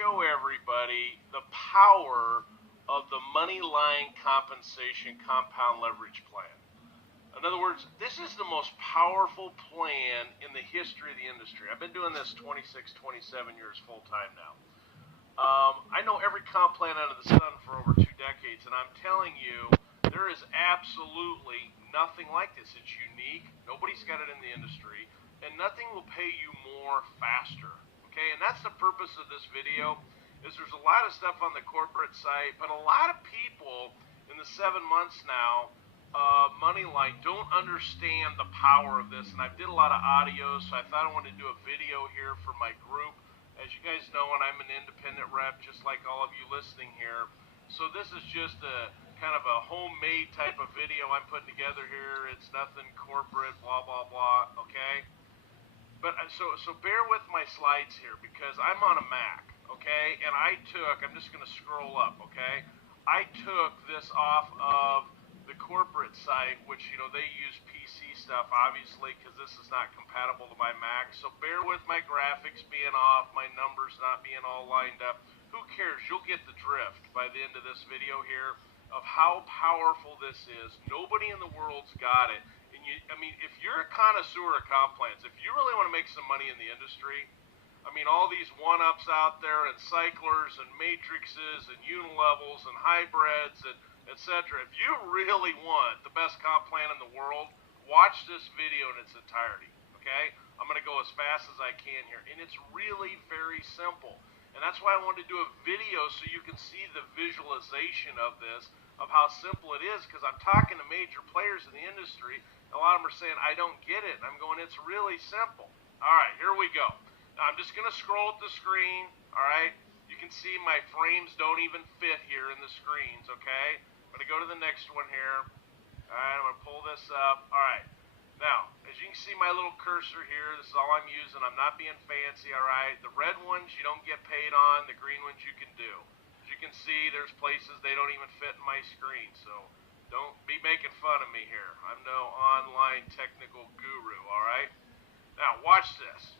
show everybody the power of the MoneyLine compensation compound leverage plan. In other words, this is the most powerful plan in the history of the industry. I've been doing this 26, 27 years full time now. I know every comp plan under the sun for over 2 decades, and I'm telling you, there is absolutely nothing like this. It's unique. Nobody's got it in the industry, and nothing will pay you more faster. Okay, and that's the purpose of this video. Is there's a lot of stuff on the corporate site, but a lot of people in the 7 months now, MoneyLine don't understand the power of this. And I did a lot of audio, so I thought I wanted to do a video here for my group. As you guys know, and I'm an independent rep, just like all of you listening here. So this is just a kind of a homemade type of video I'm putting together here. It's nothing corporate, blah, blah, blah, okay? But so bear with my slides here because I'm on a Mac, okay? And I'm just going to scroll up, okay? I took this off of the corporate site, which, you know, they use PC stuff, obviously, because this is not compatible to my Mac. So bear with my graphics being off, my numbers not being all lined up. Who cares? You'll get the drift by the end of this video here of how powerful this is. Nobody in the world's got it. And I mean, if you're a connoisseur of comp plans, if you really want to make some money in the industry, I mean, all these one-ups out there and cyclers and matrixes and unilevels and hybrids and etc. If you really want the best comp plan in the world, watch this video in its entirety, okay? I'm going to go as fast as I can here, and it's really very simple. And that's why I wanted to do a video so you can see the visualization of this, of how simple it is, because I'm talking to major players in the industry, and a lot of them are saying, I don't get it. And I'm going, it's really simple. All right, here we go. Now, I'm just going to scroll at the screen, all right? You can see my frames don't even fit here in the screens, okay? I'm going to go to the next one here. All right, I'm going to pull this up. All right. Now, as you can see my little cursor here, this is all I'm using. I'm not being fancy, all right? The red ones you don't get paid on. The green ones you can do. As you can see, there's places they don't even fit in my screen, so don't be making fun of me here. I'm no online technical guru, all right? Now, watch this.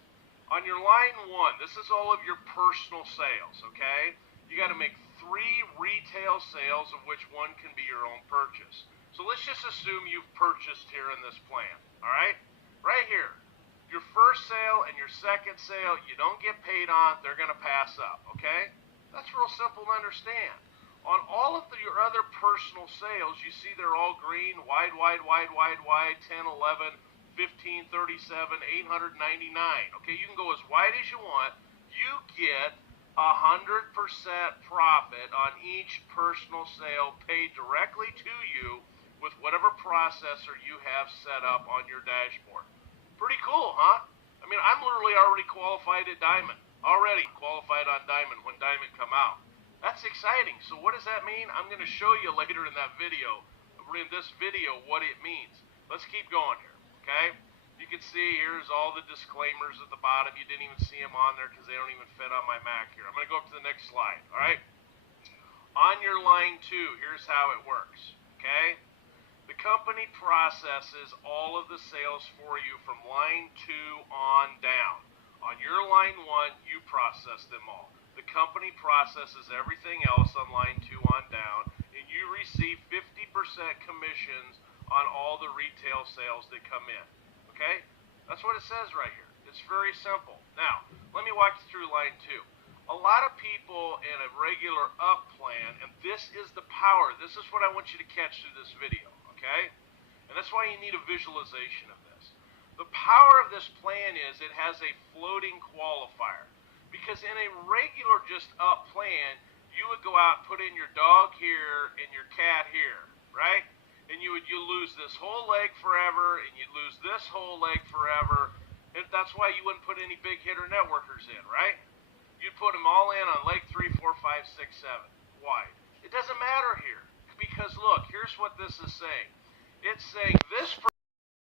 On your line 1, this is all of your personal sales, okay? You got to make 3 retail sales, of which 1 can be your own purchase. So let's just assume you've purchased here in this plan, all right? Right here, your first sale and your second sale, you don't get paid on, they're going to pass up, okay? That's real simple to understand. On all of your other personal sales, you see they're all green, wide, 10, 11, 15, 37, 899. Okay, you can go as wide as you want. You get 100% profit on each personal sale paid directly to you with whatever processor you have set up on your dashboard. Pretty cool, huh? I mean, I'm literally already qualified at Diamond. Already qualified on Diamond when Diamond come out. That's exciting. So what does that mean? I'm going to show you later in this video, what it means. Let's keep going here, okay? You can see here's all the disclaimers at the bottom. You didn't even see them on there because they don't even fit on my Mac here. I'm going to go up to the next slide, all right? On your line 2, here's how it works, okay? The company processes all of the sales for you from line 2 on down. On your line 1, you process them all. The company processes everything else on line 2 on down, and you receive 50% commissions on all the retail sales that come in. Okay? That's what it says right here. It's very simple. Now, let me walk you through line 2. A lot of people in a regular up plan, and this is the power. This is what I want you to catch through this video, okay? And that's why you need a visualization of this. The power of this plan is it has a floating qualifier. Because in a regular just up plan, you would go out and put in your dog here and your cat here, right? And you lose this whole leg forever, and you'd lose this whole leg forever. And that's why you wouldn't put any big hitter networkers in, right? You'd put them all in on leg 3, 4, 5, 6, 7. Why? It doesn't matter here. Because look, here's what this is saying. It's saying this